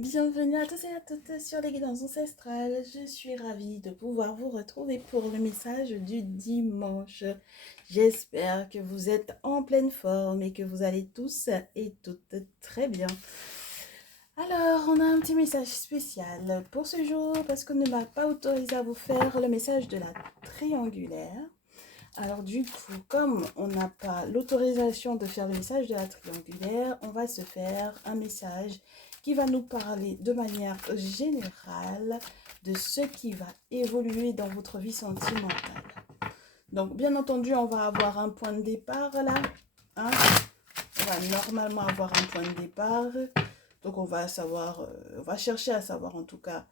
Bienvenue à tous et à toutes sur les guidances ancestrales. Je suis ravie de pouvoir vous retrouver pour le message du dimanche. J'espère que vous êtes en pleine forme et que vous allez tous et toutes très bien. Alors, on a un petit message spécial pour ce jour parce qu'on ne m'a pas autorisé à vous faire le message de la triangulaire. Alors du coup, comme on n'a pas l'autorisation de faire le message de la triangulaire, on va se faire un message qui va nous parler de manière générale de ce qui va évoluer dans votre vie sentimentale. Donc bien entendu, on va avoir un point de départ là. Hein. On va normalement avoir un point de départ. Donc on va savoir, on va chercher à savoir en tout cas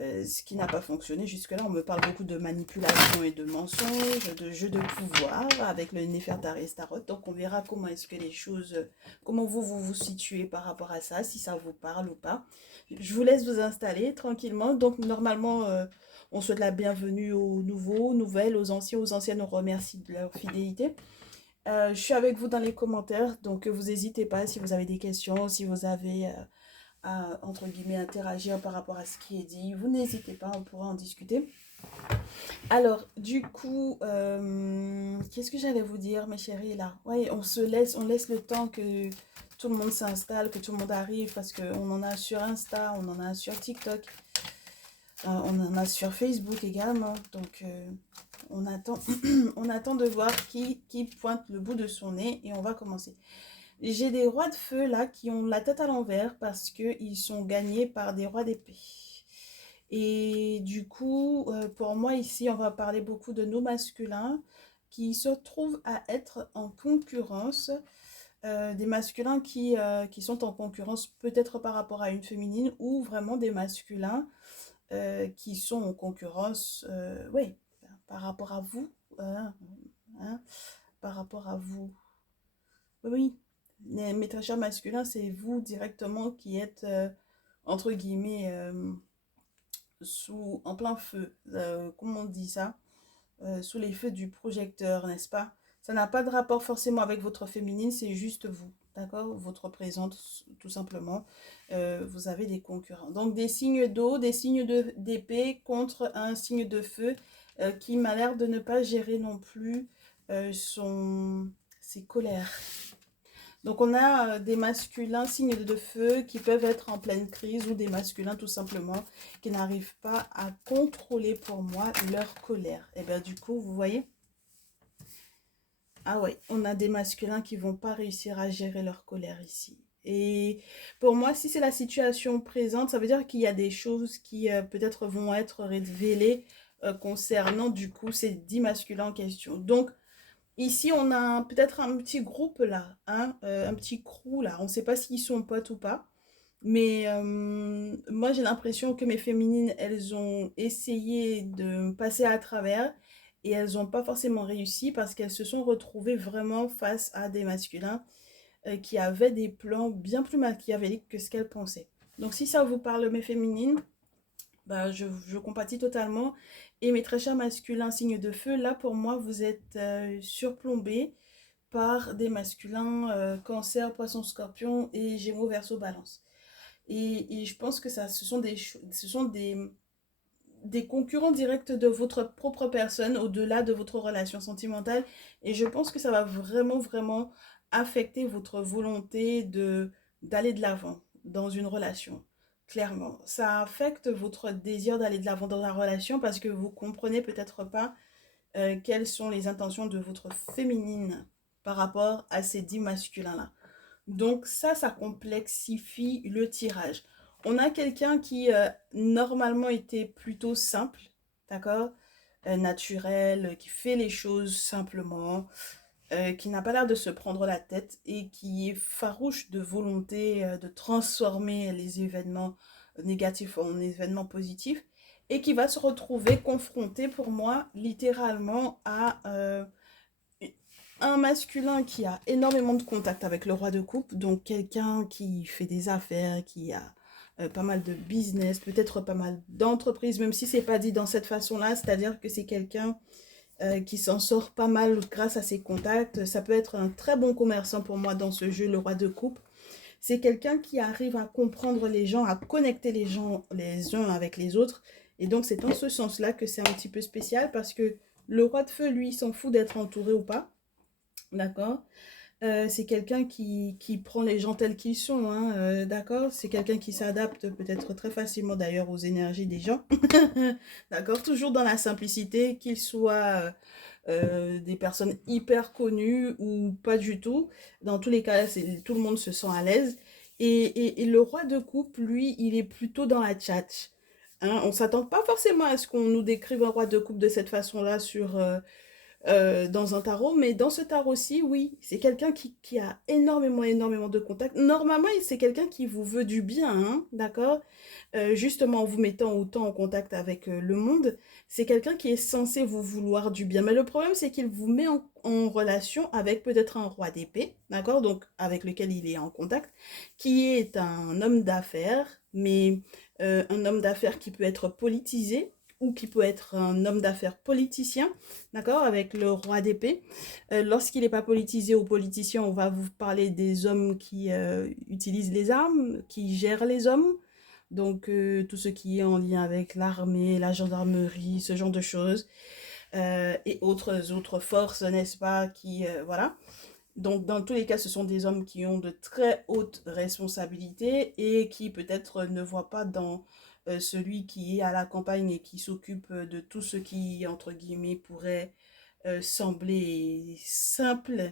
ce qui n'a pas fonctionné jusque-là. On me parle beaucoup de manipulation et de mensonges, de jeu de pouvoir avec le Néfertari et Starot. Donc on verra comment est-ce que les choses, comment vous situez par rapport à ça, si ça vous parle ou pas. Je vous laisse vous installer tranquillement. Donc normalement, on souhaite la bienvenue aux nouveaux, aux nouvelles, aux anciens, aux anciennes. On remercie de leur fidélité. Je suis avec vous dans les commentaires, donc vous n'hésitez pas si vous avez des questions, si vous avez à, entre guillemets, interagir par rapport à ce qui est dit. Vous n'hésitez pas, on pourra en discuter. Alors, du coup, qu'est-ce que j'allais vous dire, mes chéris, là? Oui, on laisse le temps que tout le monde s'installe, que tout le monde arrive, parce qu'on en a sur Insta, on en a sur TikTok, on en a sur Facebook également. Donc, on attend, on attend de voir qui pointe le bout de son nez et on va commencer. J'ai des rois de feu là qui ont la tête à l'envers parce qu'ils sont gagnés par des rois d'épée. Et du coup, pour moi ici, on va parler beaucoup de nos masculins qui se trouvent à être en concurrence, des masculins qui sont en concurrence peut-être par rapport à une féminine ou vraiment des masculins qui sont en concurrence, oui, par rapport à vous, hein, hein, par rapport à vous. Oui, mes très chers masculins, c'est vous directement qui êtes, entre guillemets, en plein feu. Comment on dit ça? Sous les feux du projecteur, n'est-ce pas? Ça n'a pas de rapport forcément avec votre féminine, c'est juste vous, d'accord? Votre présence, tout simplement. Vous avez des concurrents. Donc des signes d'eau, des signes d'épée contre un signe de feu qui m'a l'air de ne pas gérer non plus ses colères. Donc on a des masculins signes de feu qui peuvent être en pleine crise ou des masculins tout simplement qui n'arrivent pas à contrôler pour moi leur colère. Et bien du coup, vous voyez, ah ouais, on a des masculins qui vont pas réussir à gérer leur colère ici. Et pour moi, si c'est la situation présente, ça veut dire qu'il y a des choses qui peut-être vont être révélées concernant du coup ces 10 masculins en question. Donc, ici, on a peut-être un petit groupe là, hein, un petit crew là. On ne sait pas s'ils sont potes ou pas. Mais moi, j'ai l'impression que mes féminines, elles ont essayé de passer à travers et elles n'ont pas forcément réussi parce qu'elles se sont retrouvées vraiment face à des masculins qui avaient des plans bien plus machiavéliques que ce qu'elles pensaient. Donc, si ça vous parle, mes féminines, bah, je compatis totalement. Et mes très chers masculins signes de feu, là pour moi, vous êtes surplombés par des masculins cancer, poisson, scorpion et gémeaux, verseau, balance. Et je pense que ça, ce sont des concurrents directs de votre propre personne au-delà de votre relation sentimentale. Et je pense que ça va vraiment, vraiment affecter votre volonté d'aller de l'avant dans une relation. Clairement, ça affecte votre désir d'aller de l'avant dans la relation parce que vous comprenez peut-être pas quelles sont les intentions de votre féminine par rapport à ces 10 masculins-là. Donc ça complexifie le tirage. On a quelqu'un qui normalement était plutôt simple, d'accord, naturel, qui fait les choses simplement, qui n'a pas l'air de se prendre la tête et qui est farouche de volonté de transformer les événements négatifs en événements positifs et qui va se retrouver confronté pour moi littéralement à un masculin qui a énormément de contact avec le roi de coupe, donc quelqu'un qui fait des affaires, qui a pas mal de business, peut-être pas mal d'entreprises, même si c'est pas dit dans cette façon-là, c'est-à-dire que c'est quelqu'un qui s'en sort pas mal grâce à ses contacts. Ça peut être un très bon commerçant pour moi dans ce jeu, le roi de coupe. C'est quelqu'un qui arrive à comprendre les gens, à connecter les gens les uns avec les autres. Et donc, c'est dans ce sens-là que c'est un petit peu spécial parce que le roi de feu, lui, il s'en fout d'être entouré ou pas. D'accord? C'est quelqu'un qui prend les gens tels qu'ils sont, hein, d'accord? C'est quelqu'un qui s'adapte peut-être très facilement d'ailleurs aux énergies des gens. D'accord? Toujours dans la simplicité, qu'ils soient des personnes hyper connues ou pas du tout. Dans tous les cas, tout le monde se sent à l'aise. Et le roi de coupe, lui, il est plutôt dans la tchatch. Hein, on ne s'attend pas forcément à ce qu'on nous décrive un roi de coupe de cette façon-là dans un tarot, mais dans ce tarot-ci, oui, c'est quelqu'un qui a énormément de contacts. Normalement, c'est quelqu'un qui vous veut du bien, hein, d'accord? Justement, en vous mettant autant en contact avec le monde, c'est quelqu'un qui est censé vous vouloir du bien. Mais le problème, c'est qu'il vous met en relation avec peut-être un roi d'épée, d'accord? Donc, avec lequel il est en contact, qui est un homme d'affaires, mais un homme d'affaires qui peut être politisé, ou qui peut être un homme d'affaires politicien, d'accord, avec le roi d'épée. Lorsqu'il n'est pas politisé ou politicien, on va vous parler des hommes qui utilisent les armes, qui gèrent les hommes, donc tout ce qui est en lien avec l'armée, la gendarmerie, ce genre de choses, et autres forces, n'est-ce pas, voilà. Donc, dans tous les cas, ce sont des hommes qui ont de très hautes responsabilités et qui peut-être ne voient pas dans celui qui est à la campagne et qui s'occupe de tout ce qui, entre guillemets, pourrait sembler simple.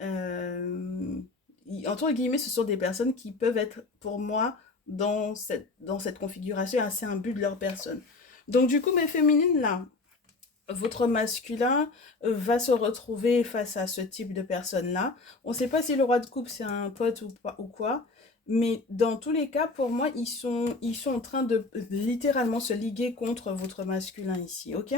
Euh, Entre guillemets, ce sont des personnes qui peuvent être, pour moi, dans cette configuration, assez imbues de leur personne. Donc, du coup, mes féminines, là, votre masculin va se retrouver face à ce type de personne-là. On ne sait pas si le roi de coupe c'est un pote ou quoi, mais dans tous les cas, pour moi, ils sont en train de littéralement se liguer contre votre masculin ici, ok?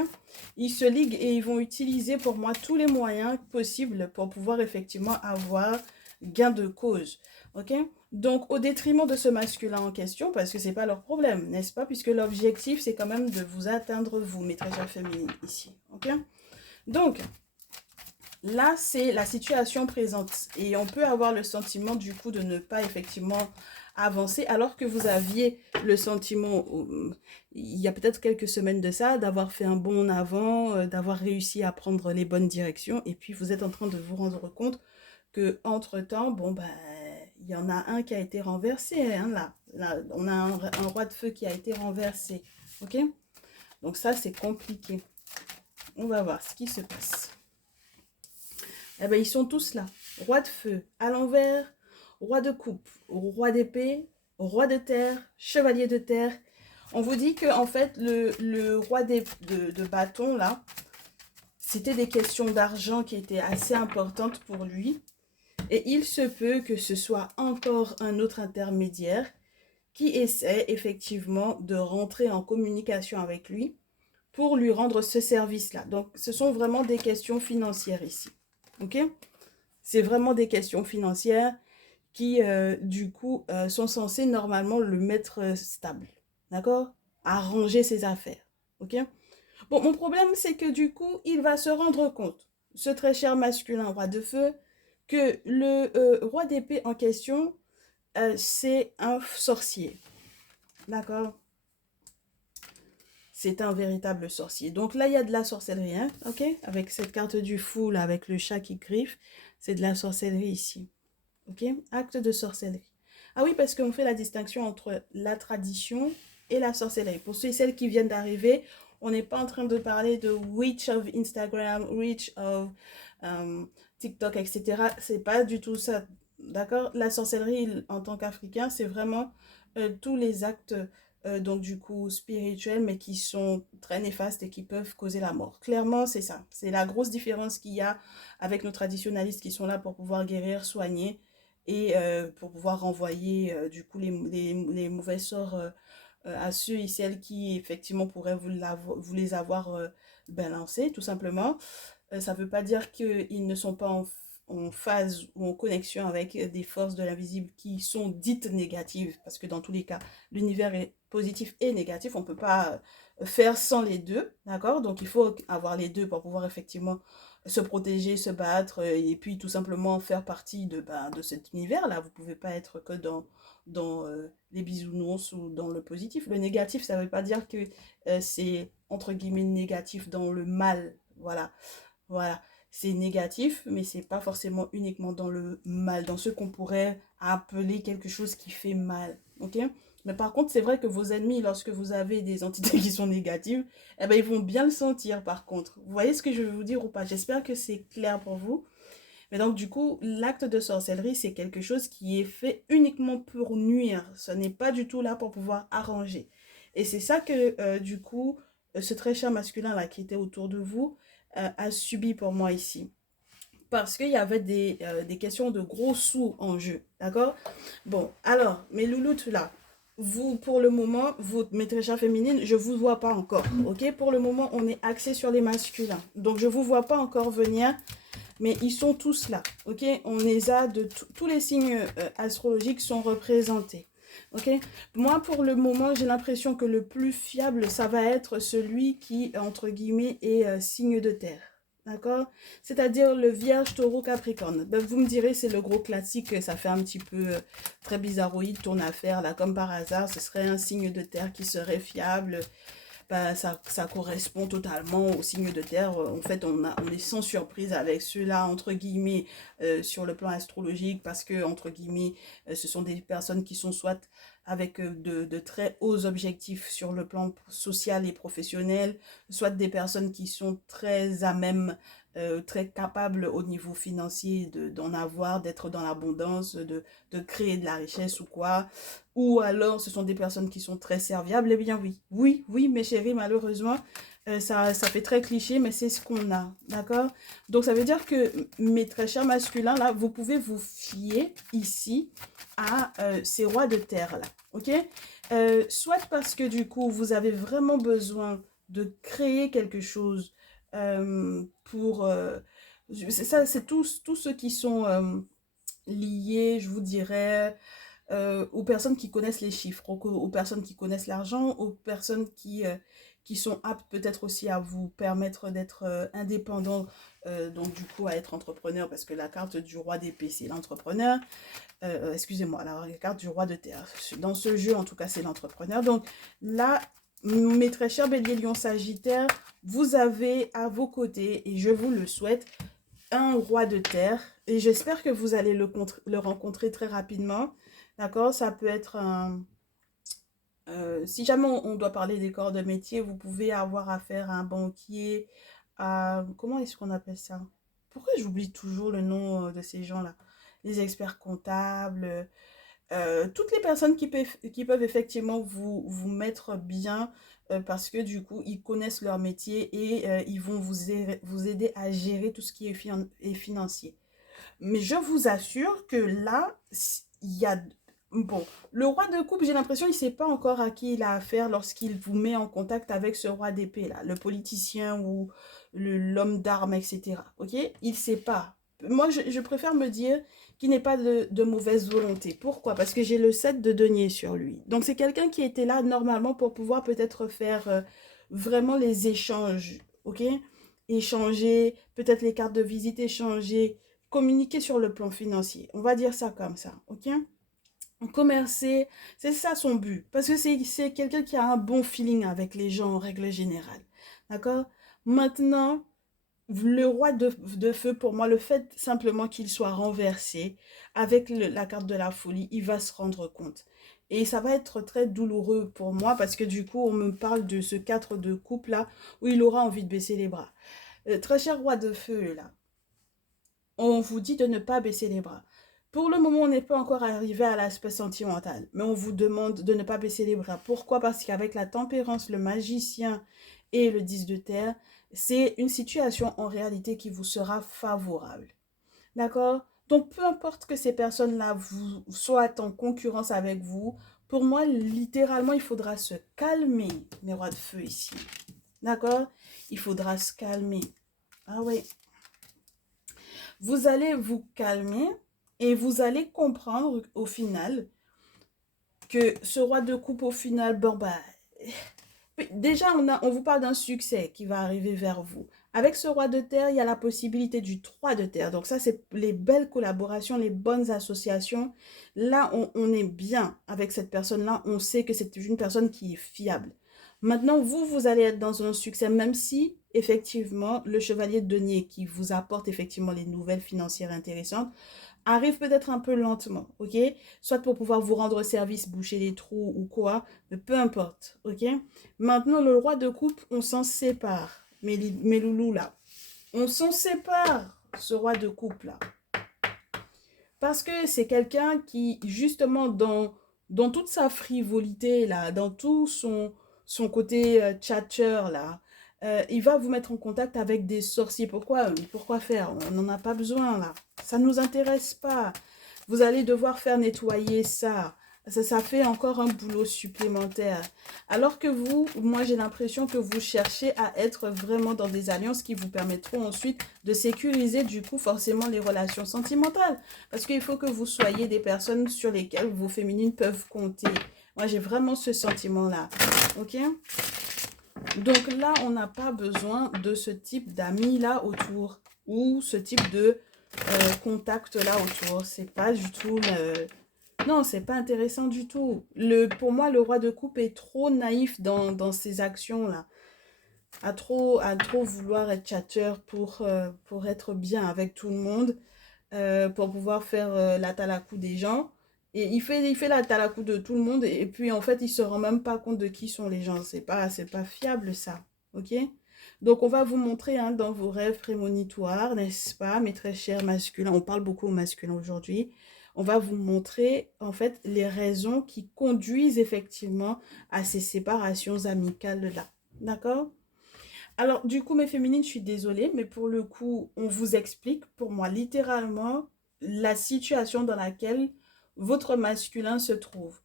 Ils se liguent et ils vont utiliser pour moi tous les moyens possibles pour pouvoir effectivement avoir gain de cause, ok? Donc, au détriment de ce masculin en question, parce que c'est pas leur problème, n'est-ce pas? Puisque l'objectif, c'est quand même de vous atteindre, vous, mes très chères féminines, ici. Ok? Donc, là, c'est la situation présente. Et on peut avoir le sentiment, du coup, de ne pas effectivement avancer, alors que vous aviez le sentiment, il y a peut-être quelques semaines de ça, d'avoir fait un bond en avant, d'avoir réussi à prendre les bonnes directions. Et puis, vous êtes en train de vous rendre compte que entre-temps, bon, ben, il y en a un qui a été renversé, hein, là, on a un roi de feu qui a été renversé, ok? Donc ça, c'est compliqué. On va voir ce qui se passe. Eh ben, ils sont tous là. Roi de feu, à l'envers, roi de coupe, roi d'épée, roi de terre, chevalier de terre. On vous dit que, en fait, le roi de bâton, là, c'était des questions d'argent qui étaient assez importantes pour lui. Et il se peut que ce soit encore un autre intermédiaire qui essaie effectivement de rentrer en communication avec lui pour lui rendre ce service-là. Donc, ce sont vraiment des questions financières ici. OK? C'est vraiment des questions financières qui, du coup, sont censées normalement le mettre stable. D'accord? Arranger ses affaires. OK? Bon, mon problème, c'est que du coup, il va se rendre compte, ce très cher masculin roi de feu, que le roi d'épée en question, c'est un sorcier. D'accord? C'est un véritable sorcier. Donc là, il y a de la sorcellerie, hein, ok? Avec cette carte du fou, là, avec le chat qui griffe, c'est de la sorcellerie ici. Ok? Acte de sorcellerie. Ah oui, parce qu'on fait la distinction entre la tradition et la sorcellerie. Pour ceux et celles qui viennent d'arriver, on n'est pas en train de parler de witch of Instagram, witch of TikTok, etc. C'est pas du tout ça. D'accord? La sorcellerie, en tant qu'Africain, c'est vraiment tous les actes, donc du coup, spirituels, mais qui sont très néfastes et qui peuvent causer la mort. Clairement, c'est ça. C'est la grosse différence qu'il y a avec nos traditionalistes qui sont là pour pouvoir guérir, soigner et pour pouvoir renvoyer du coup les mauvais sorts à ceux et celles qui effectivement pourraient vous les avoir balancés tout simplement. Ça ne veut pas dire qu'ils ne sont pas en phase ou en connexion avec des forces de l'invisible qui sont dites négatives, parce que dans tous les cas, l'univers est positif et négatif, on ne peut pas faire sans les deux, d'accord? Donc il faut avoir les deux pour pouvoir effectivement se protéger, se battre, et puis tout simplement faire partie de cet univers-là. Vous ne pouvez pas être que dans les bisounours ou dans le positif. Le négatif, ça ne veut pas dire que c'est entre guillemets négatif dans le mal, voilà. Voilà, c'est négatif, mais c'est pas forcément uniquement dans le mal, dans ce qu'on pourrait appeler quelque chose qui fait mal, ok? Mais par contre, c'est vrai que vos ennemis, lorsque vous avez des entités qui sont négatives, eh ben, ils vont bien le sentir par contre. Vous voyez ce que je veux vous dire ou pas? J'espère que c'est clair pour vous. Mais donc, du coup, l'acte de sorcellerie, c'est quelque chose qui est fait uniquement pour nuire. Ce n'est pas du tout là pour pouvoir arranger. Et c'est ça que, du coup, ce très cher masculin-là qui était autour de vous a subi pour moi ici. Parce qu'il y avait des questions de gros sous en jeu. D'accord? Bon, alors, mes louloutes là, vous, pour le moment, vous, mes très chères féminines, je ne vous vois pas encore. Ok? Pour le moment, on est axé sur les masculins. Donc, je ne vous vois pas encore venir, mais ils sont tous là. Ok? On les a de tous les signes astrologiques sont représentés. Ok? Moi, pour le moment, j'ai l'impression que le plus fiable, ça va être celui qui, entre guillemets, est signe de terre. D'accord? C'est-à-dire le Vierge, Taureau, Capricorne. Ben, vous me direz, c'est le gros classique, ça fait un petit peu très bizarroïde ton affaire, là, comme par hasard, ce serait un signe de terre qui serait fiable. Ben, ça correspond totalement au signe de terre. En fait, on est sans surprise avec ceux-là, entre guillemets, sur le plan astrologique, parce que, entre guillemets, ce sont des personnes qui sont soit avec de très hauts objectifs sur le plan social et professionnel, soit des personnes qui sont très à même, très capables au niveau financier d'en avoir, d'être dans l'abondance, de créer de la richesse ou quoi. Ou alors ce sont des personnes qui sont très serviables. Eh bien oui, oui, oui, mes chéris, malheureusement, ça fait très cliché, mais c'est ce qu'on a, d'accord? Donc ça veut dire que mes très chers masculins, là, vous pouvez vous fier ici à ces rois de terre, là, ok? Soit parce que du coup, vous avez vraiment besoin de créer quelque chose pour... c'est ça, c'est tous ceux qui sont liés, je vous dirais aux personnes qui connaissent les chiffres, aux personnes qui connaissent l'argent, aux personnes qui sont aptes peut-être aussi à vous permettre d'être indépendant, donc du coup à être entrepreneur, parce que la carte du roi d'épée, c'est l'entrepreneur. Excusez-moi, la carte du roi de terre. Dans ce jeu, en tout cas, c'est l'entrepreneur. Donc là, mes très chers béliers, lion, sagittaire, vous avez à vos côtés, et je vous le souhaite, un roi de terre. Et j'espère que vous allez le rencontrer très rapidement. D'accord? Ça peut être un... si jamais on doit parler des corps de métier, vous pouvez avoir affaire à un banquier, à... Comment est-ce qu'on appelle ça? Pourquoi j'oublie toujours le nom de ces gens-là? Les experts comptables, toutes les personnes qui peuvent effectivement vous mettre bien parce que du coup, ils connaissent leur métier et ils vont vous aider à gérer tout ce qui est financier. Mais je vous assure que là, il y a... Bon, le roi de coupe, j'ai l'impression qu'il ne sait pas encore à qui il a affaire lorsqu'il vous met en contact avec ce roi d'épée là, le politicien ou l'homme d'armes, etc. Ok? Il ne sait pas. Moi, je préfère me dire qu'il n'est pas de mauvaise volonté. Pourquoi? Parce que j'ai le 7 de denier sur lui. Donc, c'est quelqu'un qui était là normalement pour pouvoir peut-être faire vraiment les échanges. Ok? Échanger, peut-être les cartes de visite, échanger, communiquer sur le plan financier. On va dire ça comme ça, ok? Commercer, c'est ça son but. Parce que c'est quelqu'un qui a un bon feeling avec les gens en règle générale. D'accord? Maintenant, le roi de feu, pour moi, le fait simplement qu'il soit renversé avec la carte de la folie, il va se rendre compte. Et ça va être très douloureux pour moi parce que du coup, on me parle de ce 4 de coupe là où il aura envie de baisser les bras. Très cher roi de feu là, on vous dit de ne pas baisser les bras. Pour le moment, on n'est pas encore arrivé à l'aspect sentimental, mais on vous demande de ne pas baisser les bras. Pourquoi? Parce qu'avec la tempérance, le magicien et le 10 de terre, c'est une situation en réalité qui vous sera favorable. D'accord? Donc, peu importe que ces personnes-là soient en concurrence avec vous, pour moi, littéralement, il faudra se calmer, mes rois de feu ici. D'accord? Il faudra se calmer. Ah ouais. Vous allez vous calmer et vous allez comprendre au final que ce roi de coupe, au final, bon, bah, déjà, on vous parle d'un succès qui va arriver vers vous. Avec ce roi de terre, il y a la possibilité du 3 de terre. Donc ça, c'est les belles collaborations, les bonnes associations. Là, on est bien avec cette personne-là. On sait que c'est une personne qui est fiable. Maintenant, vous allez être dans un succès, même si, effectivement, le chevalier de denier qui vous apporte effectivement les nouvelles financières intéressantes, arrive peut-être un peu lentement, ok? Soit pour pouvoir vous rendre service, boucher les trous ou quoi, mais peu importe, ok? Maintenant, le roi de coupe, on s'en sépare. Mes loulous, là. On s'en sépare, ce roi de coupe, là. Parce que c'est quelqu'un qui, justement, dans toute sa frivolité, là, dans tout son côté tchatcheur, là, il va vous mettre en contact avec des sorciers. Pourquoi faire? On n'en a pas besoin, là. Ça ne nous intéresse pas. Vous allez devoir faire nettoyer ça. Ça fait encore un boulot supplémentaire. Alors que vous, moi j'ai l'impression que vous cherchez à être vraiment dans des alliances qui vous permettront ensuite de sécuriser du coup forcément les relations sentimentales. Parce qu'il faut que vous soyez des personnes sur lesquelles vos féminines peuvent compter. Moi j'ai vraiment ce sentiment-là. Ok? Donc là, on n'a pas besoin de ce type d'amis-là autour. Ou ce type de contact-là autour. C'est pas du tout... non, c'est pas intéressant du tout. Pour moi, le roi de coupe est trop naïf dans ses actions-là. À trop vouloir être chatteur pour être bien avec tout le monde, pour pouvoir faire la talakou des gens. Et il fait la talakou de tout le monde et puis en fait, il se rend même pas compte de qui sont les gens. C'est pas fiable ça, ok? Donc, on va vous montrer hein, dans vos rêves prémonitoires, n'est-ce pas, mes très chers masculins. On parle beaucoup aux masculins aujourd'hui. On va vous montrer en fait les raisons qui conduisent effectivement à ces séparations amicales-là. D'accord? Alors, du coup, mes féminines, je suis désolée, mais pour le coup, on vous explique, pour moi, littéralement, la situation dans laquelle votre masculin se trouve.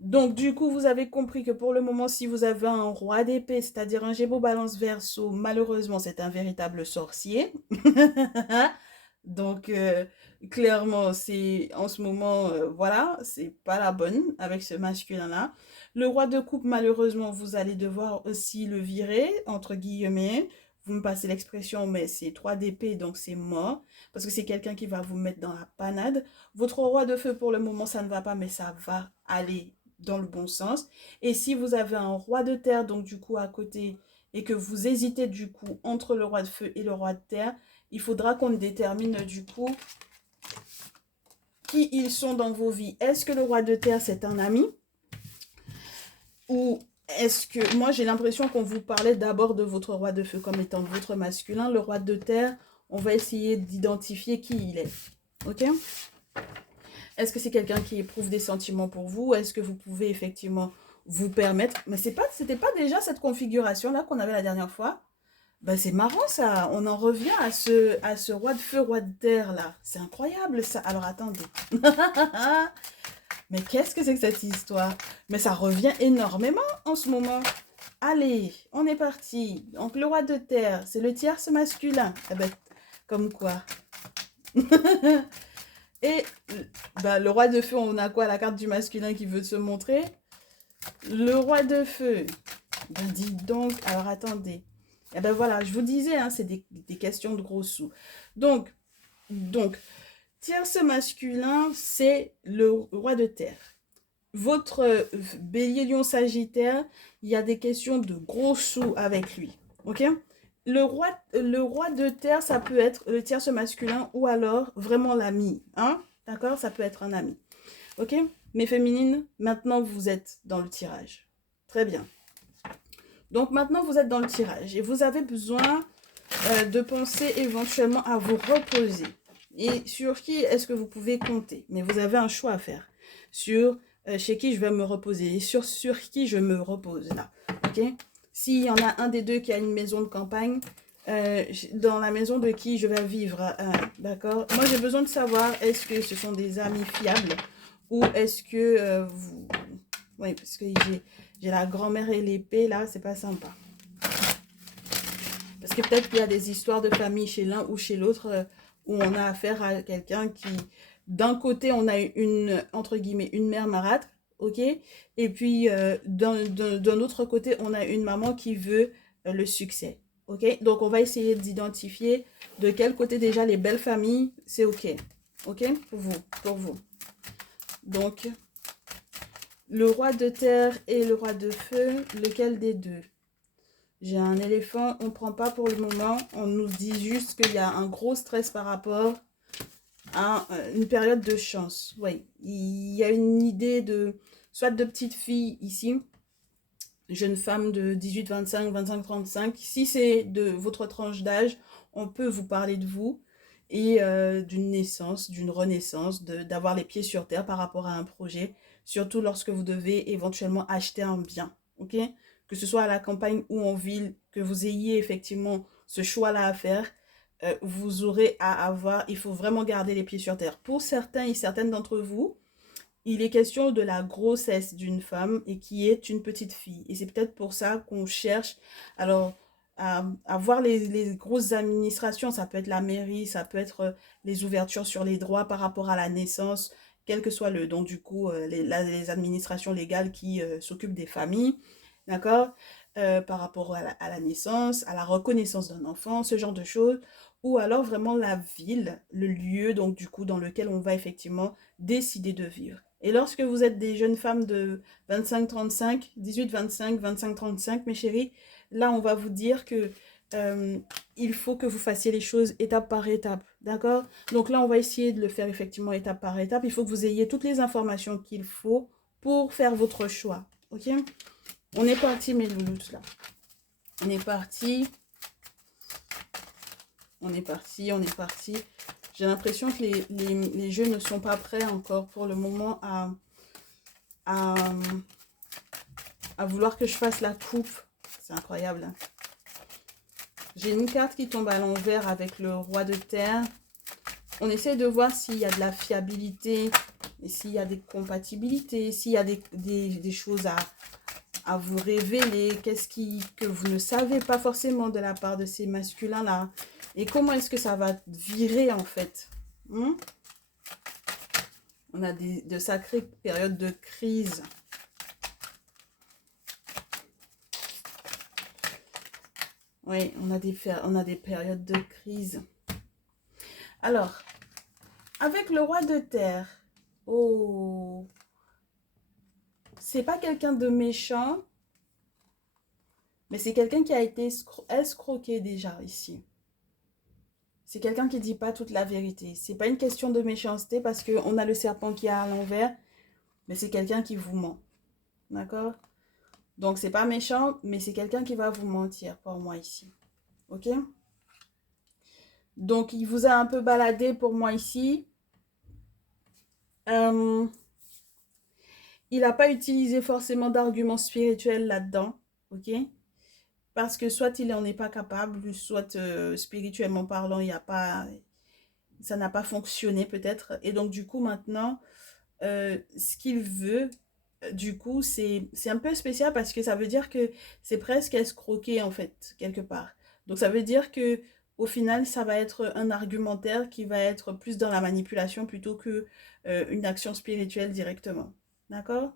Donc, du coup, vous avez compris que pour le moment, si vous avez un roi d'épée, c'est-à-dire un Gémeaux Balance Verseau, malheureusement, c'est un véritable sorcier. Donc, clairement, c'est en ce moment, voilà, c'est pas la bonne avec ce masculin-là. Le roi de coupe, malheureusement, vous allez devoir aussi le virer, entre guillemets. Vous me passez l'expression, mais c'est 3 d'épée, donc c'est mort. Parce que c'est quelqu'un qui va vous mettre dans la panade. Votre roi de feu, pour le moment, ça ne va pas, mais ça va aller dans le bon sens. Et si vous avez un roi de terre, donc du coup à côté, et que vous hésitez du coup entre le roi de feu et le roi de terre, il faudra qu'on détermine du coup qui ils sont dans vos vies. Est-ce que le roi de terre, c'est un ami? Ou est-ce que... Moi, j'ai l'impression qu'on vous parlait d'abord de votre roi de feu comme étant votre masculin. Le roi de terre, on va essayer d'identifier qui il est. Ok? Est-ce que c'est quelqu'un qui éprouve des sentiments pour vous? Est-ce que vous pouvez effectivement vous permettre... Mais c'était pas déjà cette configuration-là qu'on avait la dernière fois? Ben, c'est marrant ça, on en revient à ce roi de feu, roi de terre là. C'est incroyable ça. Alors attendez. Mais qu'est-ce que c'est que cette histoire? Mais ça revient énormément en ce moment. Allez, on est parti. Donc le roi de terre, c'est le tierce masculin. Eh ben, comme quoi. Et bah, le roi de feu, on a quoi? La carte du masculin qui veut se montrer. Le roi de feu. Ben dis donc, alors attendez. Eh ben voilà, je vous disais, hein, c'est des questions de gros sous. Donc, tierce masculin, c'est le roi de terre. Votre bélier lion sagittaire, il y a des questions de gros sous avec lui. Ok? Le roi de terre, ça peut être le tierce masculin ou alors vraiment l'ami. Hein? D'accord? Ça peut être un ami. Ok? Mes féminines, maintenant vous êtes dans le tirage. Très bien. Donc maintenant vous êtes dans le tirage et vous avez besoin de penser éventuellement à vous reposer. Et sur qui est-ce que vous pouvez compter? Mais vous avez un choix à faire. Sur chez qui je vais me reposer et sur qui je me repose là. Ok? S'il y en a un des deux qui a une maison de campagne, dans la maison de qui je vais vivre, d'accord? Moi j'ai besoin de savoir est-ce que ce sont des amis fiables ou est-ce que vous... Oui, parce que j'ai la grand-mère et l'épée là, c'est pas sympa. Parce que peut-être qu'il y a des histoires de famille chez l'un ou chez l'autre. où on a affaire à quelqu'un qui, d'un côté, on a une, entre guillemets, une mère marâtre, ok? Et puis, d'un autre côté, on a une maman qui veut le succès, ok? Donc, on va essayer d'identifier de quel côté déjà les belles familles, c'est ok, ok? Pour vous. Donc, le roi de terre et le roi de feu, lequel des deux? J'ai un éléphant, on ne prend pas pour le moment. On nous dit juste qu'il y a un gros stress par rapport à une période de chance. Oui, il y a une idée de, soit de petite fille ici, jeune femme de 18, 25, 25, 35. Si c'est de votre tranche d'âge, on peut vous parler de vous et d'une naissance, d'une renaissance, d'avoir les pieds sur terre par rapport à un projet, surtout lorsque vous devez éventuellement acheter un bien, ok? Que ce soit à la campagne ou en ville, que vous ayez effectivement ce choix-là à faire, vous aurez à avoir, il faut vraiment garder les pieds sur terre. Pour certains et certaines d'entre vous, il est question de la grossesse d'une femme et qui est une petite fille. Et c'est peut-être pour ça qu'on cherche, alors, à voir les grosses administrations. Ça peut être la mairie, ça peut être les ouvertures sur les droits par rapport à la naissance, quel que soit le. Donc, du coup, les administrations légales qui s'occupent des familles, d'accord? Par rapport à la naissance, à la reconnaissance d'un enfant, ce genre de choses. Ou alors vraiment la ville, le lieu, donc du coup, dans lequel on va effectivement décider de vivre. Et lorsque vous êtes des jeunes femmes de 25-35, 18-25, 25-35, mes chéris, là, on va vous dire que euh, il faut que vous fassiez les choses étape par étape. D'accord? Donc là, on va essayer de le faire effectivement étape par étape. Il faut que vous ayez toutes les informations qu'il faut pour faire votre choix. Ok? On est parti, mes loulous, là. On est parti. On est parti, on est parti. J'ai l'impression que les jeux ne sont pas prêts encore pour le moment à, à vouloir que je fasse la coupe. C'est incroyable. Hein. J'ai une carte qui tombe à l'envers avec le roi de terre. On essaie de voir s'il y a de la fiabilité, et s'il y a des compatibilités, s'il y a des choses à vous révéler, qu'est-ce que vous ne savez pas forcément de la part de ces masculins-là. Et comment est-ce que ça va virer en fait. On a de sacrées périodes de crise. Oui, on a des périodes de crise. Alors, avec le roi de terre, oh, c'est pas quelqu'un de méchant, mais c'est quelqu'un qui a été escroqué déjà ici. C'est quelqu'un qui dit pas toute la vérité. C'est pas une question de méchanceté parce qu'on a le serpent qui est à l'envers, mais c'est quelqu'un qui vous ment. D'accord? Donc, c'est pas méchant, mais c'est quelqu'un qui va vous mentir pour moi ici. Ok? Donc, il vous a un peu baladé pour moi ici. Il n'a pas utilisé forcément d'arguments spirituels là-dedans. Ok? Parce que soit il n'en est pas capable, soit spirituellement parlant, il y a pas, ça n'a pas fonctionné peut-être. Et donc, du coup, maintenant, ce qu'il veut, du coup, c'est un peu spécial parce que ça veut dire que c'est presque escroquer, en fait, quelque part. Donc, ça veut dire que au final, ça va être un argumentaire qui va être plus dans la manipulation plutôt que une action spirituelle directement. D'accord?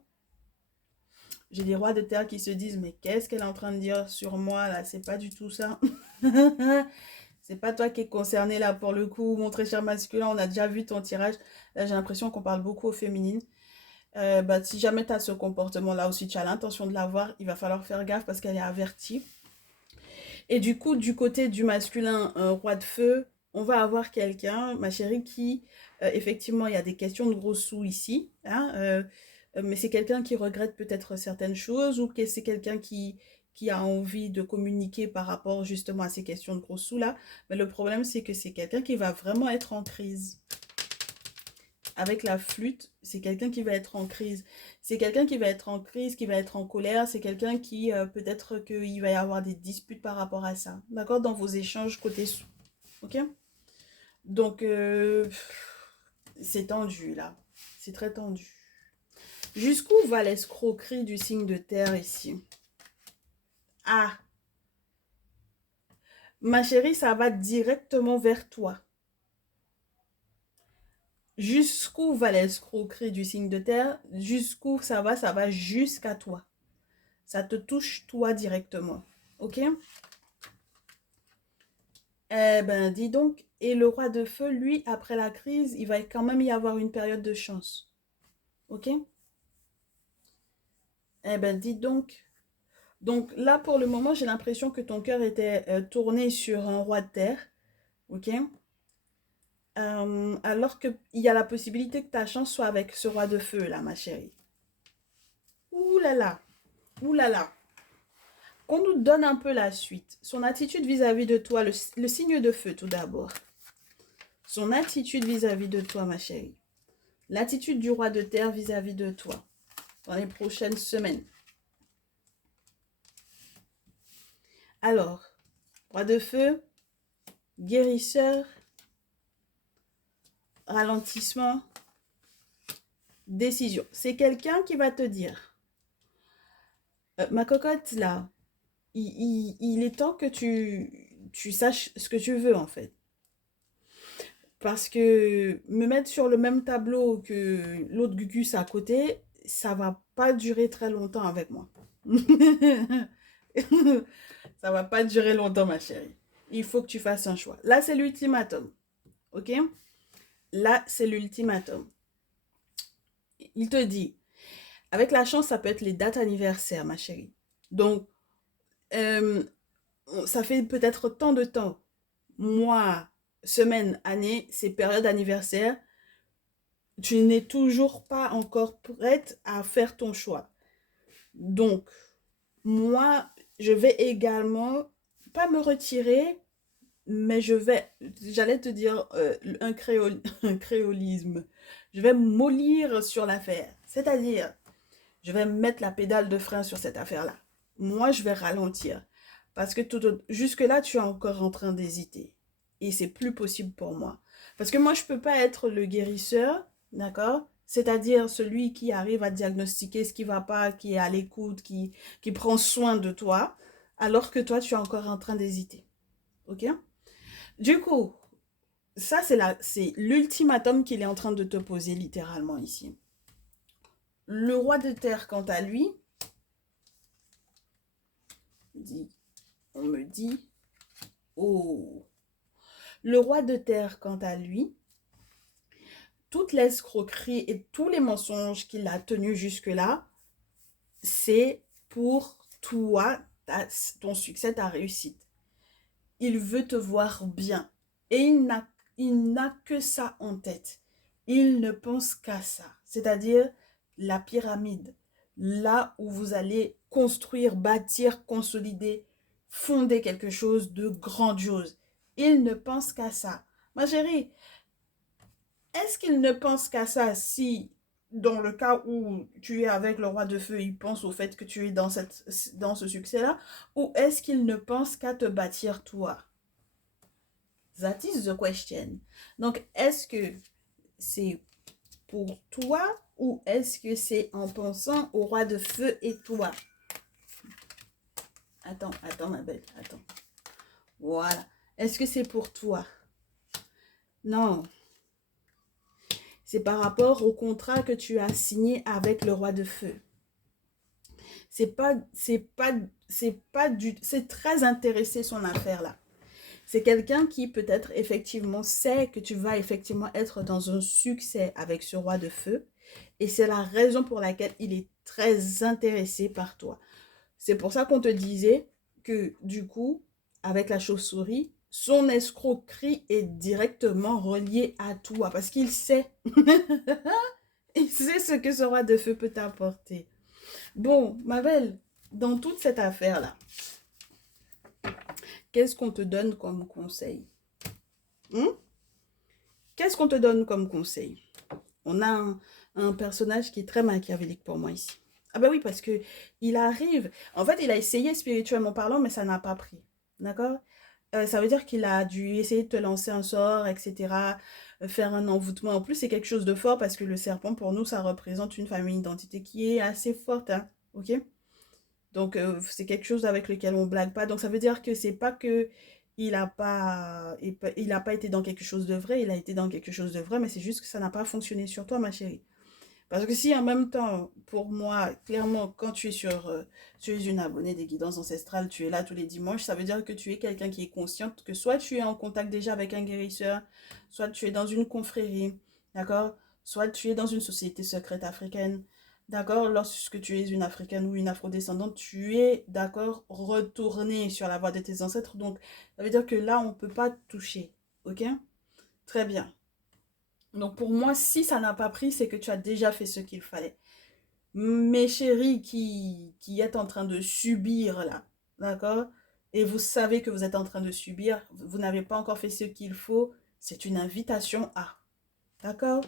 J'ai des rois de terre qui se disent, mais qu'est-ce qu'elle est en train de dire sur moi, là? C'est pas du tout ça. C'est pas toi qui es concerné, là, pour le coup, mon très cher masculin. On a déjà vu ton tirage. Là, j'ai l'impression qu'on parle beaucoup aux féminines. Bah, si jamais tu as ce comportement-là aussi, tu as l'intention de l'avoir, il va falloir faire gaffe parce qu'elle est avertie. Et du coup, du côté du masculin, roi de feu, on va avoir quelqu'un, ma chérie, qui, effectivement, il y a des questions de gros sous ici, hein, mais c'est quelqu'un qui regrette peut-être certaines choses ou que c'est quelqu'un qui a envie de communiquer par rapport justement à ces questions de gros sous là. Mais le problème, c'est que c'est quelqu'un qui va vraiment être en crise. Avec la flûte, c'est quelqu'un qui va être en crise. C'est quelqu'un qui va être en crise, qui va être en colère. C'est quelqu'un qui, peut-être qu'il va y avoir des disputes par rapport à ça. D'accord? Dans vos échanges côté sous. Ok? Donc, c'est tendu là. C'est très tendu. Jusqu'où va l'escroquerie du signe de terre ici? Ah, ma chérie, ça va directement vers toi. Jusqu'où va l'escroquerie du signe de terre? Jusqu'où ça va jusqu'à toi. Ça te touche toi directement. Ok? Eh ben, dis donc. Et le roi de feu, lui, après la crise, il va quand même y avoir une période de chance. Ok? Eh ben, dis donc. Donc là, pour le moment, j'ai l'impression que ton cœur était tourné sur un roi de terre. Ok? Alors qu'il y a la possibilité que ta chance soit avec ce roi de feu, là, ma chérie. Ouh là là. Ouh là là. Qu'on nous donne un peu la suite. Son attitude vis-à-vis de toi, le signe de feu tout d'abord. Son attitude vis-à-vis de toi, ma chérie. L'attitude du roi de terre vis-à-vis de toi dans les prochaines semaines. Alors, roi de feu, guérisseur, ralentissement, décision. C'est quelqu'un qui va te dire, ma cocotte, là, il est temps que tu saches ce que tu veux, en fait. Parce que me mettre sur le même tableau que l'autre Gugus à côté, ça va pas durer très longtemps avec moi. Ça va pas durer longtemps, ma chérie. Il faut que tu fasses un choix. Là, c'est l'ultimatum. Ok? Là, c'est l'ultimatum. Il te dit, avec la chance, ça peut être les dates anniversaires, ma chérie. Donc, euh, ça fait peut-être tant de temps, mois, semaines, années, ces périodes anniversaires, tu n'es toujours pas encore prête à faire ton choix. Donc, moi, je vais également pas me retirer, mais j'allais te dire un créolisme. Je vais mollir sur l'affaire. C'est-à-dire, je vais mettre la pédale de frein sur cette affaire-là. Moi, je vais ralentir. Parce que jusque-là, tu es encore en train d'hésiter. Et c'est plus possible pour moi. Parce que moi, je ne peux pas être le guérisseur, d'accord? C'est-à-dire celui qui arrive à diagnostiquer ce qui ne va pas, qui est à l'écoute, qui prend soin de toi, alors que toi, tu es encore en train d'hésiter. Ok? Du coup, ça, c'est l'ultimatum qu'il est en train de te poser littéralement ici. Le roi de terre, quant à lui, on me dit, oh. Le roi de terre, quant à lui, toute l'escroquerie et tous les mensonges qu'il a tenus jusque-là, c'est pour toi, ton succès, ta réussite. Il veut te voir bien. Et il n'a que ça en tête. Il ne pense qu'à ça. C'est-à-dire la pyramide. Là où vous allez construire, bâtir, consolider, fonder quelque chose de grandiose. Il ne pense qu'à ça. Ma chérie, est-ce qu'il ne pense qu'à ça si, dans le cas où tu es avec le roi de feu, il pense au fait que tu es dans ce succès-là, ou est-ce qu'il ne pense qu'à te bâtir toi? That is the question. Donc, est-ce que c'est pour toi ou est-ce que c'est en pensant au roi de feu et toi? Attends, ma belle, attends. Voilà. Est-ce que c'est pour toi? Non. C'est par rapport au contrat que tu as signé avec le roi de feu. C'est très intéressé son affaire là. C'est quelqu'un qui peut-être effectivement sait que tu vas effectivement être dans un succès avec ce roi de feu. Et c'est la raison pour laquelle il est très intéressé par toi. C'est pour ça qu'on te disait que du coup, avec la chauve-souris, son escroquerie est directement reliée à toi. Parce qu'il sait. Il sait ce que ce roi de feu peut t'apporter. Bon, ma belle, dans toute cette affaire-là, qu'est-ce qu'on te donne comme conseil? Qu'est-ce qu'on te donne comme conseil? On a un personnage qui est très machiavélique pour moi ici. Ah ben oui, parce que il arrive... En fait, il a essayé spirituellement parlant, mais ça n'a pas pris. D'accord? Ça veut dire qu'il a dû essayer de te lancer un sort, etc. Faire un envoûtement. En plus, c'est quelque chose de fort parce que le serpent, pour nous, ça représente une famille d'identité qui est assez forte. Hein, ok? Donc, c'est quelque chose avec lequel on blague pas. Donc, ça veut dire que c'est pas que il a pas été dans quelque chose de vrai, il a été dans quelque chose de vrai, mais c'est juste que ça n'a pas fonctionné sur toi, ma chérie. Parce que si en même temps, pour moi, clairement, quand tu es une abonnée des guidances ancestrales, tu es là tous les dimanches, ça veut dire que tu es quelqu'un qui est consciente que soit tu es en contact déjà avec un guérisseur, soit tu es dans une confrérie, d'accord? Soit tu es dans une société secrète africaine, d'accord? Lorsque tu es une africaine ou une afrodescendante, tu es, d'accord, retourné sur la voie de tes ancêtres. Donc, ça veut dire que là, on ne peut pas te toucher, ok? Très bien. Donc pour moi, si ça n'a pas pris, c'est que tu as déjà fait ce qu'il fallait. Mes chéris qui êtes en train de subir là, d'accord? Et vous savez que vous êtes en train de subir, vous n'avez pas encore fait ce qu'il faut, c'est une invitation à. D'accord?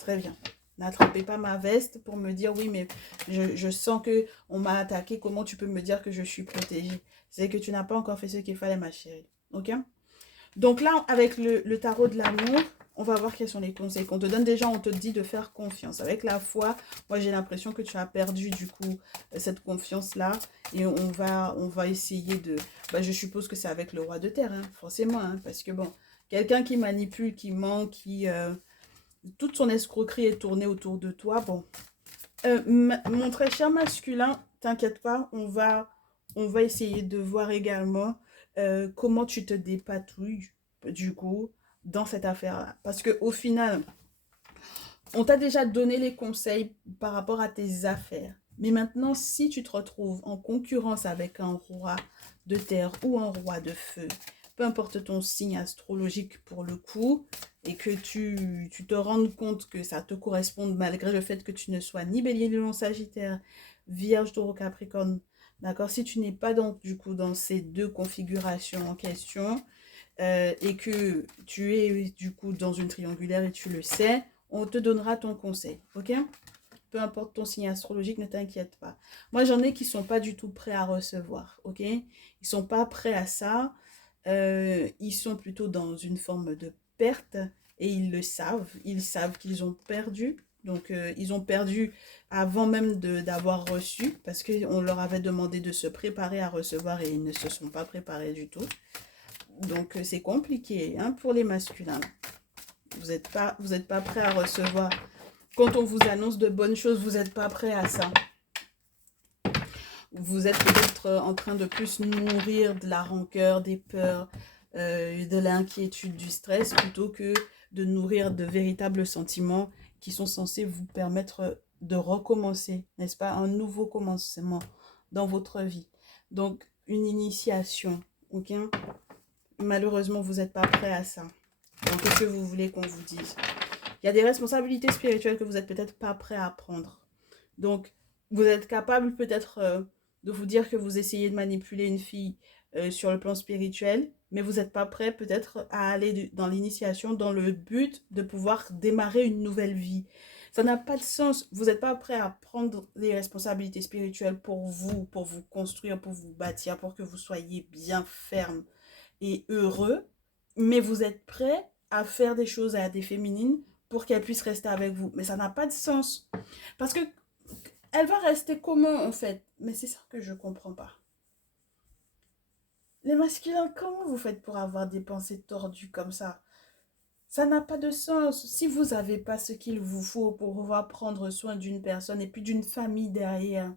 Très bien. N'attrapez pas ma veste pour me dire oui, mais je sens que on m'a attaqué. Comment tu peux me dire que je suis protégée? C'est que tu n'as pas encore fait ce qu'il fallait, ma chérie. Ok? Donc là, avec le tarot de l'amour, on va voir quels sont les conseils qu'on te donne. Déjà, on te dit de faire confiance. Avec la foi, moi, j'ai l'impression que tu as perdu, du coup, cette confiance-là. Et on va essayer de... Bah, je suppose que c'est avec le roi de terre, hein, forcément. Hein, parce que, bon, quelqu'un qui manipule, qui ment, toute son escroquerie est tournée autour de toi. Bon, mon très cher masculin, t'inquiète pas, on va essayer de voir également comment tu te dépatouilles, du coup, dans cette affaire-là. Parce qu'au final, on t'a déjà donné les conseils par rapport à tes affaires. Mais maintenant, si tu te retrouves en concurrence avec un roi de terre ou un roi de feu, peu importe ton signe astrologique pour le coup, et que tu te rendes compte que ça te corresponde malgré le fait que tu ne sois ni bélier, lion, sagittaire, vierge, taureau, capricorne, d'accord? Si tu n'es pas dans, du coup, dans ces deux configurations en question, et que tu es du coup dans une triangulaire et tu le sais, on te donnera ton conseil, ok? Peu importe ton signe astrologique, ne t'inquiète pas. Moi, j'en ai qui sont pas du tout prêts à recevoir, ok? Ils sont pas prêts à ça. Ils sont plutôt dans une forme de perte et ils le savent. Ils savent qu'ils ont perdu. Donc, ils ont perdu avant même d'avoir reçu parce qu'on leur avait demandé de se préparer à recevoir et ils ne se sont pas préparés du tout. Donc, c'est compliqué hein, pour les masculins. Vous êtes pas prêt à recevoir. Quand on vous annonce de bonnes choses, vous n'êtes pas prêt à ça. Vous êtes peut-être en train de plus nourrir de la rancœur, des peurs, de l'inquiétude, du stress, plutôt que de nourrir de véritables sentiments qui sont censés vous permettre de recommencer, n'est-ce pas? Un nouveau commencement dans votre vie. Donc, une initiation, ok? Malheureusement, vous n'êtes pas prêt à ça. Donc, qu'est-ce que vous voulez qu'on vous dise? Il y a des responsabilités spirituelles que vous n'êtes peut-être pas prêt à prendre. Donc, vous êtes capable peut-être de vous dire que vous essayez de manipuler une fille sur le plan spirituel, mais vous n'êtes pas prêt peut-être à aller dans l'initiation dans le but de pouvoir démarrer une nouvelle vie. Ça n'a pas de sens. Vous n'êtes pas prêt à prendre les responsabilités spirituelles pour vous construire, pour vous bâtir, pour que vous soyez bien ferme et heureux, mais vous êtes prêt à faire des choses à des féminines pour qu'elles puissent rester avec vous. Mais ça n'a pas de sens. Parce que elle va rester comment en fait? Mais c'est ça que je comprends pas. Les masculins, comment vous faites pour avoir des pensées tordues comme ça? Ça n'a pas de sens. Si vous n'avez pas ce qu'il vous faut pour pouvoir prendre soin d'une personne et puis d'une famille derrière,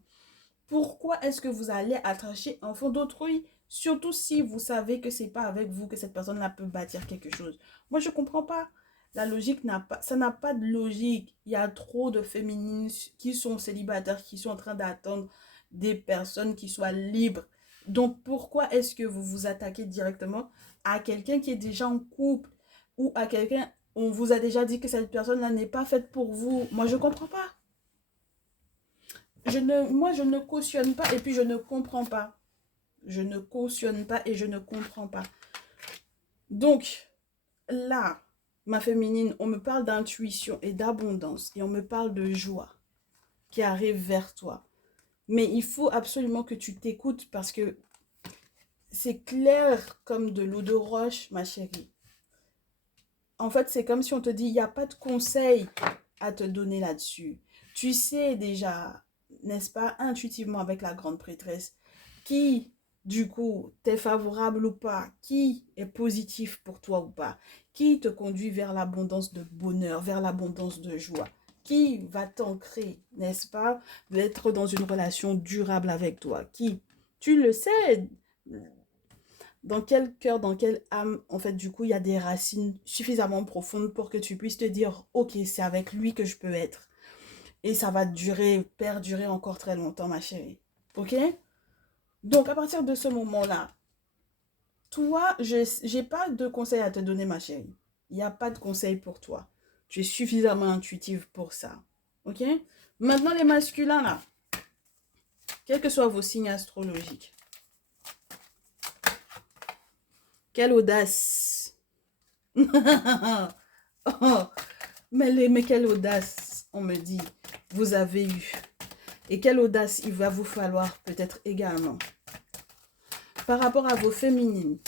pourquoi est-ce que vous allez attacher un fond d'autrui? Surtout si vous savez que c'est pas avec vous que cette personne-là peut bâtir quelque chose. Moi, je comprends pas. La logique n'a pas, ça n'a pas de logique. Il y a trop de féminines qui sont célibataires, qui sont en train d'attendre des personnes qui soient libres. Donc, pourquoi est-ce que vous vous attaquez directement à quelqu'un qui est déjà en couple ou à quelqu'un, on vous a déjà dit que cette personne-là n'est pas faite pour vous? Moi, je comprends pas. Moi, je ne cautionne pas et puis je ne comprends pas. Je ne cautionne pas et je ne comprends pas. Donc, là, ma féminine, on me parle d'intuition et d'abondance et on me parle de joie qui arrive vers toi. Mais il faut absolument que tu t'écoutes parce que c'est clair comme de l'eau de roche, ma chérie. En fait, c'est comme si on te dit, il n'y a pas de conseil à te donner là-dessus. Tu sais déjà, n'est-ce pas, intuitivement avec la grande prêtresse, qui du coup, t'es favorable ou pas, qui est positif pour toi ou pas, qui te conduit vers l'abondance de bonheur, vers l'abondance de joie, qui va t'ancrer, n'est-ce pas, d'être dans une relation durable avec toi, qui, tu le sais, dans quel cœur, dans quelle âme, en fait, du coup, il y a des racines suffisamment profondes pour que tu puisses te dire, ok, c'est avec lui que je peux être. Et ça va durer, perdurer encore très longtemps, ma chérie. Ok? Donc, à partir de ce moment-là, toi, je n'ai pas de conseils à te donner, ma chérie. Il n'y a pas de conseils pour toi. Tu es suffisamment intuitive pour ça. Ok? Maintenant, les masculins, là, quels que soient vos signes astrologiques, quelle audace! Oh, mais quelle audace, on me dit, vous avez eu. Et quelle audace il va vous falloir peut-être également. Par rapport à vos féminines,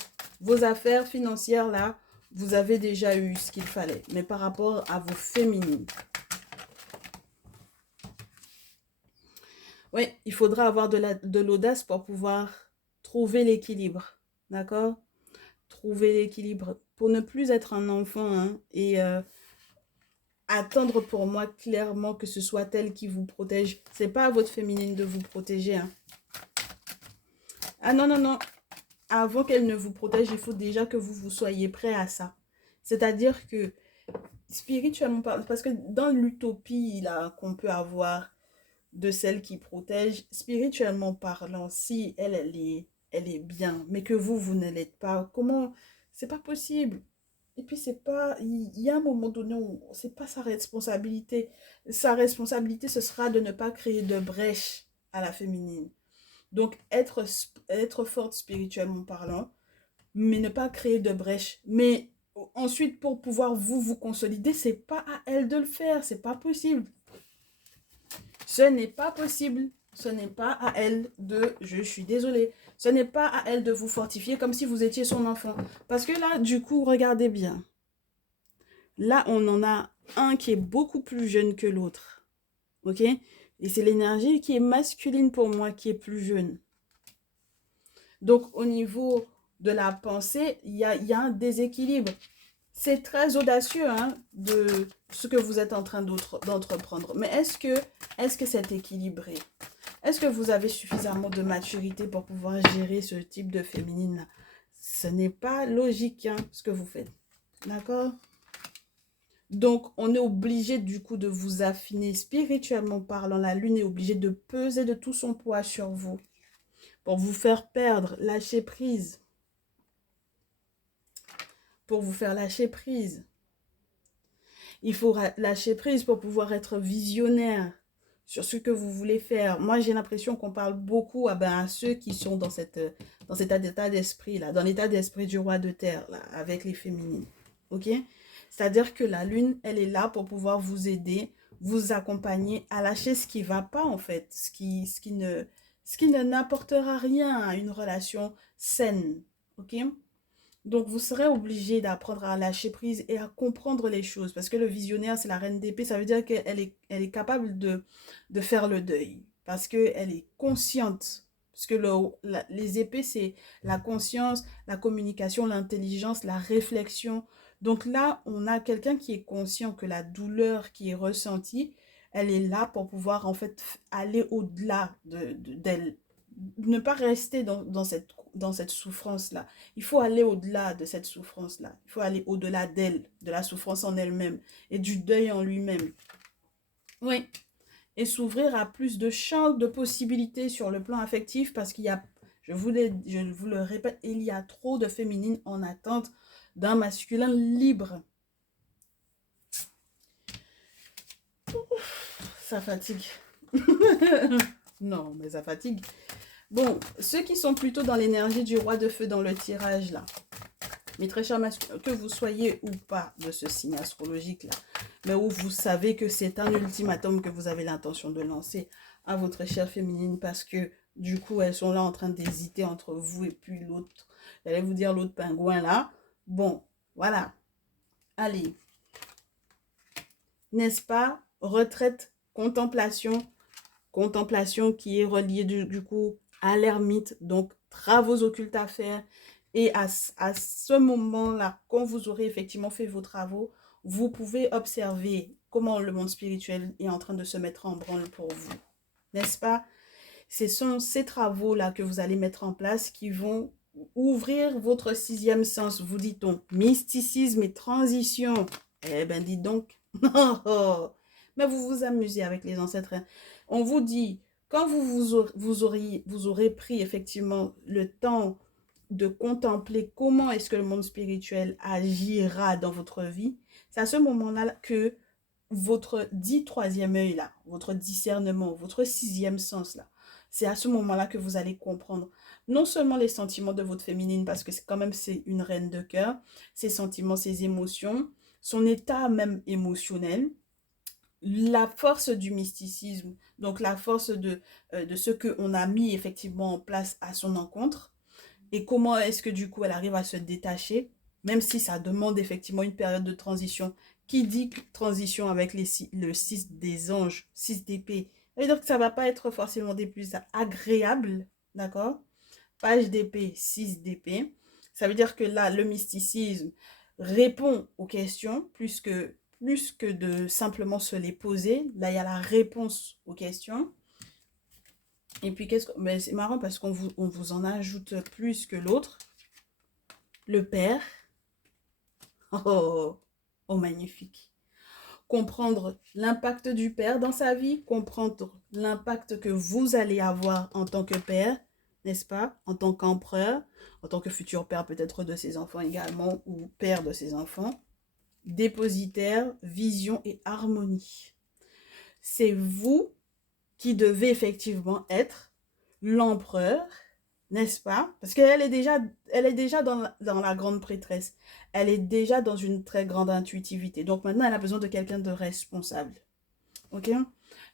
vos affaires financières là, vous avez déjà eu ce qu'il fallait. Mais par rapport à vos féminines, oui, il faudra avoir de l'audace pour pouvoir trouver l'équilibre. D'accord? Trouver l'équilibre pour ne plus être un enfant hein, et attendre pour moi clairement que ce soit elle qui vous protège. C'est pas à votre féminine de vous protéger. Hein. Ah non, non, non. Avant qu'elle ne vous protège, il faut déjà que vous soyez prêt à ça. C'est-à-dire que spirituellement parlant, parce que dans l'utopie là qu'on peut avoir de celle qui protège, spirituellement parlant, si elle est bien, mais que vous ne l'êtes pas, comment, c'est pas possible. Et puis c'est pas, il y a un moment donné où c'est pas sa responsabilité. Sa responsabilité, ce sera de ne pas créer de brèche à la féminine. Donc être forte spirituellement parlant, mais ne pas créer de brèche. Mais ensuite, pour pouvoir vous consolider, c'est pas à elle de le faire, c'est pas possible. Ce n'est pas possible. Ce n'est pas à elle de, je suis désolée, ce n'est pas à elle de vous fortifier comme si vous étiez son enfant. Parce que là, du coup, regardez bien. Là, on en a un qui est beaucoup plus jeune que l'autre. Ok? Et c'est l'énergie qui est masculine pour moi qui est plus jeune. Donc, au niveau de la pensée, il y a un déséquilibre. C'est très audacieux hein, de ce que vous êtes en train d'entreprendre. Mais est-ce que c'est équilibré? Est-ce que vous avez suffisamment de maturité pour pouvoir gérer ce type de féminine-là? Ce n'est pas logique hein, ce que vous faites. D'accord? Donc, on est obligé du coup de vous affiner spirituellement parlant. La lune est obligée de peser de tout son poids sur vous pour vous faire perdre, lâcher prise. Pour vous faire lâcher prise. Il faut lâcher prise pour pouvoir être visionnaire sur ce que vous voulez faire. Moi, j'ai l'impression qu'on parle beaucoup à ceux qui sont dans cet état d'esprit-là, dans l'état d'esprit du roi de terre, là, avec les féminines. Ok? C'est-à-dire que la lune, elle est là pour pouvoir vous aider, vous accompagner à lâcher ce qui ne va pas, en fait, ce qui ne n'apportera rien à une relation saine. Ok? Donc, vous serez obligé d'apprendre à lâcher prise et à comprendre les choses. Parce que le visionnaire, c'est la reine d'épée. Ça veut dire elle est capable de faire le deuil. Parce qu'elle est consciente. Parce que les épées, c'est la conscience, la communication, l'intelligence, la réflexion. Donc là, on a quelqu'un qui est conscient que la douleur qui est ressentie, elle est là pour pouvoir en fait aller au-delà d'elle. Ne pas rester dans cette souffrance-là. Il faut aller au-delà de cette souffrance-là. Il faut aller au-delà d'elle, de la souffrance en elle-même et du deuil en lui-même. Oui. Et s'ouvrir à plus de champs de possibilités sur le plan affectif parce qu'il y a, je vous le répète, il y a trop de féminines en attente d'un masculin libre. Ça fatigue. Non, mais ça fatigue. Bon, ceux qui sont plutôt dans l'énergie du roi de feu dans le tirage là, mes très chers masculins, que vous soyez ou pas de ce signe astrologique là, mais où vous savez que c'est un ultimatum que vous avez l'intention de lancer à votre chère féminine parce que du coup elles sont là en train d'hésiter entre vous et puis l'autre, j'allais vous dire l'autre pingouin là. Bon, voilà, allez, n'est-ce pas? Retraite, contemplation qui est reliée du coup à l'ermite, donc travaux occultes à faire. Et à ce moment-là, quand vous aurez effectivement fait vos travaux, vous pouvez observer comment le monde spirituel est en train de se mettre en branle pour vous. N'est-ce pas? Ce sont ces travaux-là que vous allez mettre en place qui vont ouvrir votre sixième sens. Vous dit-on, mysticisme et transition. Eh ben, dites donc. Mais vous vous amusez avec les ancêtres. On vous dit, quand vous aurez pris effectivement le temps de contempler comment est-ce que le monde spirituel agira dans votre vie, c'est à ce moment-là que votre dit troisième œil là, votre discernement, votre sixième sens là, c'est à ce moment-là que vous allez comprendre non seulement les sentiments de votre féminine, parce que c'est quand même c'est une reine de cœur, ses sentiments, ses émotions, son état même émotionnel, la force du mysticisme, donc la force de ce qu'on a mis effectivement en place à son encontre, et comment est-ce que du coup elle arrive à se détacher, même si ça demande effectivement une période de transition. Qui dit transition avec le 6 des anges, 6 d'épée, et donc ça va pas être forcément des plus agréables, d'accord? Page d'épée, 6 d'épée. Ça veut dire que là, le mysticisme répond aux questions plus que de simplement se les poser. Là, il y a la réponse aux questions. Et puis, mais c'est marrant parce on vous en ajoute plus que l'autre. Le père. Oh, oh, magnifique. Comprendre l'impact du père dans sa vie, comprendre l'impact que vous allez avoir en tant que père, n'est-ce pas? En tant qu'empereur, en tant que futur père peut-être de ses enfants également, ou père de ses enfants. Dépositaire, vision et harmonie. C'est vous qui devez effectivement être l'empereur, n'est-ce pas? Parce qu'elle elle est déjà dans la grande prêtresse. Elle est déjà dans une très grande intuitivité. Donc maintenant, elle a besoin de quelqu'un de responsable. Ok?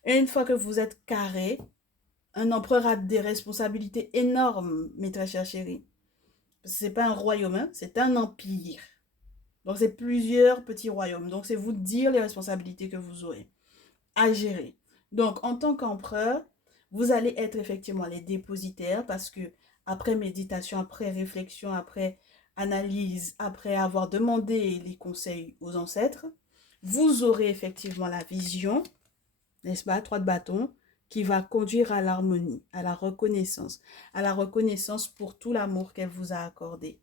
Et une fois que vous êtes carré, un empereur a des responsabilités énormes, mes très chers chéris. C'est pas un royaume, hein, c'est un empire. Donc c'est plusieurs petits royaumes. Donc c'est vous dire les responsabilités que vous aurez à gérer. Donc en tant qu'empereur, vous allez être effectivement les dépositaires parce que après méditation, après réflexion, après analyse, après avoir demandé les conseils aux ancêtres, vous aurez effectivement la vision, n'est-ce pas, 3 de bâton, qui va conduire à l'harmonie, à la reconnaissance pour tout l'amour qu'elle vous a accordé,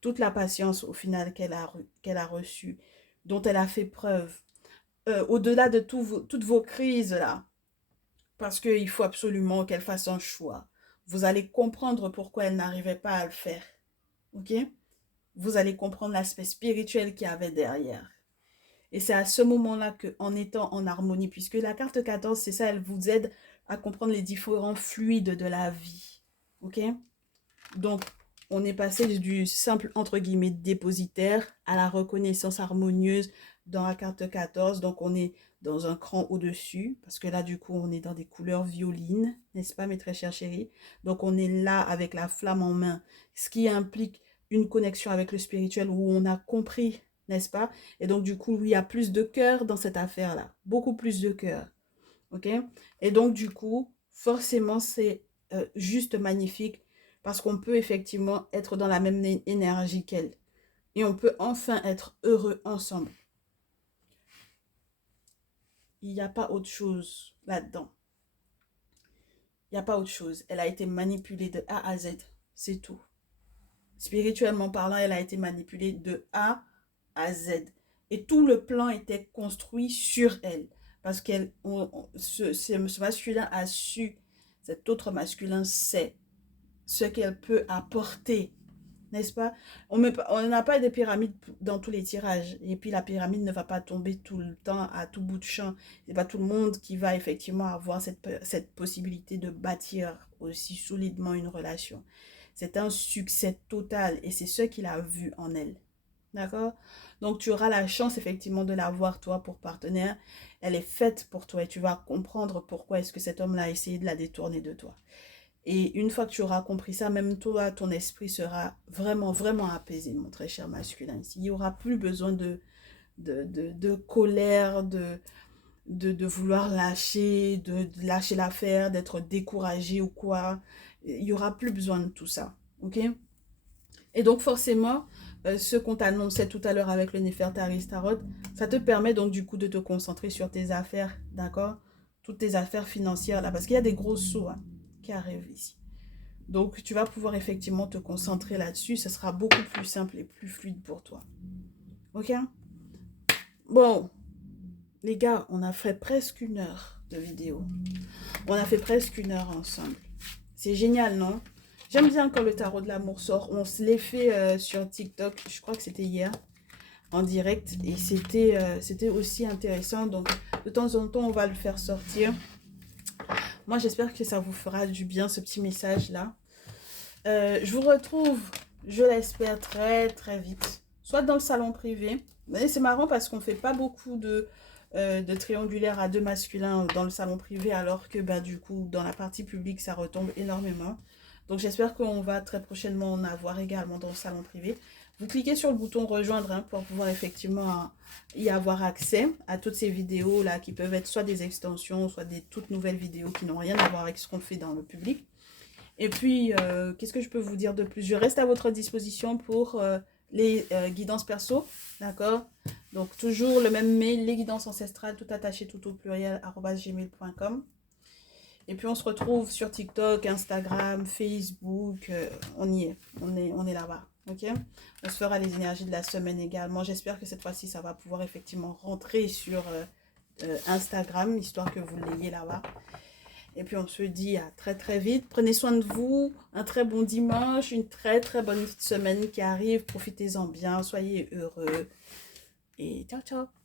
toute la patience au final qu'elle a reçue, dont elle a fait preuve, au-delà de toutes vos crises là, parce qu'il faut absolument qu'elle fasse un choix. Vous allez comprendre pourquoi elle n'arrivait pas à le faire. Ok? Vous allez comprendre l'aspect spirituel qu'il y avait derrière. Et c'est à ce moment-là qu'en étant en harmonie, puisque la carte 14, c'est ça, elle vous aide à comprendre les différents fluides de la vie. Ok? Donc, on est passé du simple, entre guillemets, dépositaire à la reconnaissance harmonieuse dans la carte 14. Donc, on est dans un cran au-dessus, parce que là, du coup, on est dans des couleurs violines, n'est-ce pas, mes très chers chéris? Donc, on est là avec la flamme en main, ce qui implique une connexion avec le spirituel où on a compris, n'est-ce pas? Et donc, du coup, il y a plus de cœur dans cette affaire-là, beaucoup plus de cœur, ok? Et donc, du coup, forcément, c'est juste magnifique parce qu'on peut effectivement être dans la même énergie qu'elle. Et on peut enfin être heureux ensemble. Il n'y a pas autre chose là-dedans. Il n'y a pas autre chose. Elle a été manipulée de A à Z. C'est tout. Spirituellement parlant, elle a été manipulée de A à Z. Et tout le plan était construit sur elle. Parce que ce masculin a su, cet autre masculin sait ce qu'elle peut apporter, n'est-ce pas? On n'a pas des pyramides dans tous les tirages. Et puis la pyramide ne va pas tomber tout le temps à tout bout de champ. C'est pas tout le monde qui va effectivement avoir cette possibilité de bâtir aussi solidement une relation. C'est un succès total et c'est ce qu'il a vu en elle. D'accord? Donc tu auras la chance effectivement de l'avoir toi pour partenaire. Elle est faite pour toi et tu vas comprendre pourquoi est-ce que cet homme-là a essayé de la détourner de toi. Et une fois que tu auras compris ça, même toi, ton esprit sera vraiment, vraiment apaisé, mon très cher masculin. Il n'y aura plus besoin de colère, de vouloir lâcher, de lâcher l'affaire, d'être découragé ou quoi. il n'y aura plus besoin de tout ça. Ok? Et donc forcément, ce qu'on t'annonçait tout à l'heure avec le Néfertari Tarot, ça te permet donc du coup de te concentrer sur tes affaires, d'accord? Toutes tes affaires financières là, parce qu'il y a des gros sous hein, qui arrivent ici. Donc tu vas pouvoir effectivement te concentrer là-dessus, ce sera beaucoup plus simple et plus fluide pour toi. Ok? Bon, les gars, on a fait presque 1 heure de vidéo. On a fait presque 1 heure ensemble. C'est génial, non? J'aime bien quand le tarot de l'amour sort. On se l'est fait sur TikTok, je crois que c'était hier, en direct. Et c'était aussi intéressant. Donc, de temps en temps, on va le faire sortir. Moi, j'espère que ça vous fera du bien, ce petit message-là. Je vous retrouve, je l'espère, très, très vite. Soit dans le salon privé. C'est marrant parce qu'on ne fait pas beaucoup de triangulaires à 2 masculins dans le salon privé, alors que bah, du coup, dans la partie publique, ça retombe énormément. Donc j'espère qu'on va très prochainement en avoir également dans le salon privé. Vous cliquez sur le bouton rejoindre hein, pour pouvoir effectivement y avoir accès à toutes ces vidéos là qui peuvent être soit des extensions, soit des toutes nouvelles vidéos qui n'ont rien à voir avec ce qu'on fait dans le public. Et puis, qu'est-ce que je peux vous dire de plus? Je reste à votre disposition pour les guidances perso, d'accord? Donc toujours le même mail, les guidances ancestrales, tout attaché, tout au pluriel, @gmail.com. Et puis on se retrouve sur TikTok, Instagram, Facebook, on y est, on est là-bas, ok? On se fera les énergies de la semaine également. J'espère que cette fois-ci, ça va pouvoir effectivement rentrer sur Instagram, histoire que vous l'ayez là-bas. Et puis on se dit à très très vite. Prenez soin de vous, un très bon dimanche, une très très bonne semaine qui arrive. Profitez-en bien, soyez heureux. Et ciao ciao!